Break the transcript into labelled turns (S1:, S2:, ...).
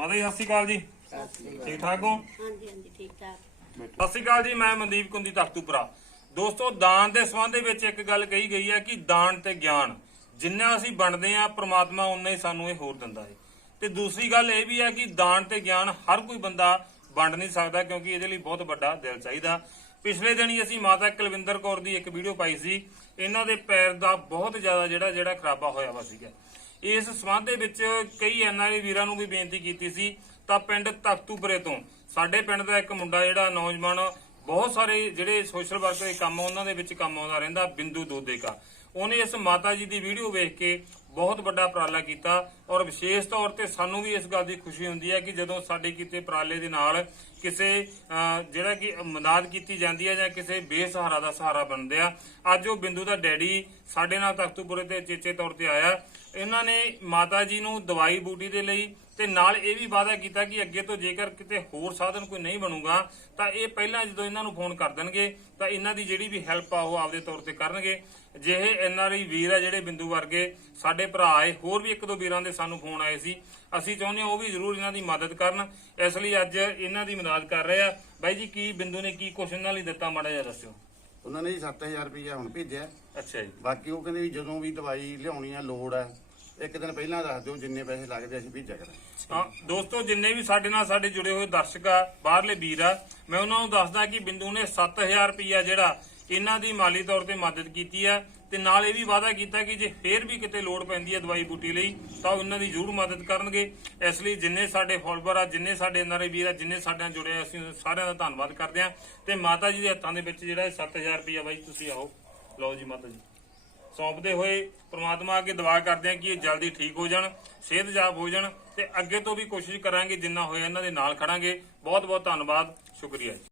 S1: ਮਾਤਾ ਜੀ ਸਤਿ ਸ਼੍ਰੀ ਅਕਾਲ ਜੀ। ਠੀਕ ਠਾਕ ਹੋ?
S2: ਹਾਂਜੀ ਹਾਂਜੀ ਠੀਕ ਠਾਕ
S1: ਸਤਿ ਸ਼੍ਰੀ ਅਕਾਲ ਜੀ ਮੈਂ ਮਨਦੀਪ ਕੁੰਦੀ ਤਖਤੂਪੁਰਾ ਦੋਸਤੋ ਦਾਨ ਦੇ ਸੰਬੰਧ ਦੇ ਵਿੱਚ ਇੱਕ ਗੱਲ ਕਹੀ ਗਈ ਹੈ ਕਿ ਦਾਨ ਤੇ ਗਿਆਨ ਜਿੰਨਾ ਅਸੀਂ ਵੰਡਦੇ ਆ ਪ੍ਰਮਾਤਮਾ ਉਨਾ ਹੀ ਸਾਨੂੰ ਇਹ ਹੋਰ ਦਿੰਦਾ ਹੈ। ਤੇ ਦੂਸਰੀ ਗੱਲ ਇਹ ਵੀ ਹੈ ਕਿ ਦਾਨ ਤੇ ਗਿਆਨ ਹਰ ਕੋਈ ਬੰਦਾ ਵੰਡ ਨਹੀਂ ਸਕਦਾ ਕਿਉਂਕਿ ਇਹਦੇ ਲਈ ਬਹੁਤ ਵੱਡਾ ਦਿਲ ਚਾਹੀਦਾ। ਪਿਛਲੇ ਦਿਨ ਹੀ ਅਸੀਂ ਮਾਤਾ ਕੁਲਵਿੰਦਰ ਕੌਰ ਦੀ ਇੱਕ ਵੀਡੀਓ ਪਾਈ ਸੀ। ਇਹਨਾਂ ਦੇ ਪੈਰ ਦਾ ਬਹੁਤ ਜ਼ਿਆਦਾ ਜਿਹੜਾ ਜਿਹੜਾ ਖਰਾਬਾ ਹੋਇਆ ਵਾ ਸੀਗਾ। ਇਸ ਸੰਬੰਧ ਦੇ ਵਿੱਚ ਕਈ ਐਨਆਰਆਈ ਵੀਰਾਂ ਨੂੰ ਵੀ ਬੇਨਤੀ ਕੀਤੀ ਸੀ, ਤਾਂ ਪਿੰਡ ਤਖਤੂਪੁਰੇ ਤੋਂ। ਸਾਡੇ ਪਿੰਡ ਦਾ ਇੱਕ ਮੁੰਡਾ ਜਿਹੜਾ ਨੌਜਵਾਨ, ਬਹੁਤ ਸਾਰੇ ਜਿਹੜੇ ਸੋਸ਼ਲ ਵਰਕ ਦੇ ਕੰਮ ਉਹਨਾਂ ਦੇ ਵਿੱਚ ਕੰਮ ਆਉਂਦਾ ਰਹਿੰਦਾ, ਬਿੰਦੂ ਦੋਦੇਕਾ ਉਹਨੇ ਇਸ ਮਾਤਾ ਜੀ ਦੀ ਵੀਡੀਓ ਵੇਖ ਕੇ ਬਹੁਤ ਵੱਡਾ ਉਪਰਾਲਾ ਕੀਤਾ ਔਰ ਵਿਸ਼ੇਸ਼ ਤੌਰ ਤੇ ਸਾਨੂੰ ਵੀ ਇਸ ਗੱਲ ਦੀ ਖੁਸ਼ੀ ਹੁੰਦੀ ਹੈ ਕਿ ਜਦੋਂ ਸਾਡੇ ਕੀਤੇ ਉਪਰਾਲੇ ਦੇ ਨਾਲ ਕਿਸੇ ਜਿਹੜਾ ਕਿ ਮਦਦ ਕੀਤੀ ਜਾਂਦੀ ਹੈ ਜਾਂ ਕਿਸੇ ਬੇਸਹਾਰਾ ਦਾ ਸਹਾਰਾ ਬਣਦੇ ਆ, ਅੱਜ ਉਹ ਬਿੰਦੂ ਦਾ ਡੈਡੀ ਸਾਡੇ ਨਾਲ ਤਖਤੂਪੁਰੇ ਤੇ ਚੇਚੇ ਤੌਰ ਤੇ ਆਇਆ। ਇਹਨਾਂ ਨੇ ਮਾਤਾ ਜੀ ਨੂੰ ਦਵਾਈ ਬੂਟੀ ਦੇ ਲਈ ਤੇ ਨਾਲ ਇਹ ਵੀ ਵਾਅਦਾ ਕੀਤਾ ਕਿ ਅੱਗੇ ਤੋਂ ਜੇਕਰ ਕਿਤੇ ਹੋਰ ਸਾਧਨ ਕੋਈ ਨਹੀਂ ਬਣੂਗਾ ਤਾਂ ਇਹ ਪਹਿਲਾਂ ਜਦੋਂ ਇਹਨਾਂ ਨੂੰ ਫੋਨ ਕਰ ਦੇਣਗੇ ਤਾਂ ਇਹਨਾਂ ਦੀ ਜਿਹੜੀ ਵੀ ਹੈਲਪ ਆ ਉਹ ਆਪਦੇ ਤੌਰ ਤੇ ਕਰਨਗੇ। ਜਿਹੇ ਐਨਆਰਆਈ ਵੀਰ ਆ ਜਿਹੜੇ ਬਿੰਦੂ ਵਰਗੇ ਸਾਡੇ ਭਰਾ ਆਏ ਹੋਰ ਵੀ ਇੱਕ ਦੋ ਵੀਰਾਂ ਦੇ ਸਾਨੂੰ ਫੋਨ ਆਏ ਸੀ ਅਸੀਂ ਚਾਹੁੰਦੇ ਹਾਂ ਉਹ ਵੀ ਜ਼ਰੂਰ ਇਹਨਾਂ ਦੀ ਮਦਦ ਕਰਨ। ਇਸ ਲਈ ਅੱਜ ਇਹਨਾਂ ਦੀ ਮਦਦ ਕਰ ਰਹੇ ਆ। ਬਾਈ ਜੀ ਕੀ ਬਿੰਦੂ ਨੇ ਕੀ ਕੁਛ ਇਹਨਾਂ ਲਈ ਦਿੱਤਾ ਮਾੜਾ ਜਿਹਾ ਦੱਸਿਓ?
S3: ਉਹਨਾਂ ਨੇ ਜੀ 7000 ਰੁਪਇਆ ਹੁਣ ਭੇਜਿਆ।
S1: ਅੱਛਾ ਜੀ।
S3: ਬਾਕੀ ਉਹ ਕਹਿੰਦੇ ਵੀ ਜਦੋਂ ਵੀ ਦਵਾਈ ਲਿਆਉਣੀ ਆ ਲੋੜ ਆ ਇੱਕ ਦਿਨ ਪਹਿਲਾਂ ਦੱਸ ਦਿਓ ਜਿੰਨੇ ਪੈਸੇ ਲੱਗਦੇ ਅਸੀਂ ਭੇਜਿਆ ਕਰਾਂਗੇ।
S1: ਹਾਂ, ਦੋਸਤੋ, ਜਿੰਨੇ ਵੀ ਸਾਡੇ ਨਾਲ ਸਾਡੇ ਜੁੜੇ ਹੋਏ ਦਰਸ਼ਕ ਆ, ਬਾਹਰਲੇ ਵੀਰ ਆ, ਮੈਂ ਉਹਨਾਂ ਨੂੰ ਦੱਸਦਾ ਕਿ ਬਿੰਦੂ ਨੇ 7000 ਰੁਪਇਆ ਜਿਹੜਾ ਇਹਨਾਂ ਦੀ ਮਾਲੀ ਤੌਰ ਤੇ ਮਦਦ ਕੀਤੀ ਆ ਤੇ ਨਾਲ ਇਹ ਵੀ ਵਾਅਦਾ ਕੀਤਾ ਕਿ ਜੇ ਫੇਰ ਵੀ ਕਿਤੇ ਲੋੜ ਪੈਂਦੀ ਹੈ ਦਵਾਈ ਬੂਟੀ ਲਈ, ਤਾਂ ਉਹ ਇਹਨਾਂ ਦੀ ਜ਼ਰੂਰ ਮਦਦ ਕਰਨਗੇ। ਇਸ ਲਈ ਜਿੰਨੇ ਸਾਡੇ ਫੋਲੋਵਰ ਆ, ਜਿੰਨੇ ਸਾਡੇ ਐਨਆਰਆਈ ਵੀਰ ਆ, ਜਿੰਨੇ ਸਾਡੇ ਨਾਲ ਜੁੜੇ ਆ, ਅਸੀਂ ਸਾਰਿਆਂ ਦਾ ਧੰਨਵਾਦ ਕਰਦੇ ਆ। ਤੇ ਮਾਤਾ ਜੀ ਦੇ ਹੱਥਾਂ ਦੇ ਵਿੱਚ ਜਿਹੜਾ ਇਹ 7000 ਰੁਪਇਆ ਬਾਈ, ਤੁਸੀਂ ਆਓ। ਲਓ ਜੀ ਮਾਤਾ ਜੀ। ਸੌਂਪਦੇ ਹੋਏ ਪ੍ਰਮਾਤਮਾ ਅੱਗੇ ਦੁਆ ਕਰਦੇ ਹਾਂ ਕਿ ਇਹ ਜਲਦੀ ਠੀਕ ਹੋ ਜਾਣ ਸਿਹਤਯਾਬ ਹੋ ਜਾਣ ਤੇ ਅੱਗੇ ਤੋਂ ਵੀ ਕੋਸ਼ਿਸ਼ ਕਰਾਂਗੇ ਜਿੰਨਾ ਹੋਇਆ ਇਹਨਾਂ ਦੇ ਨਾਲ ਖੜਾਂਗੇ। ਬਹੁਤ ਬਹੁਤ ਧੰਨਵਾਦ, ਸ਼ੁਕਰੀਆ ਜੀ।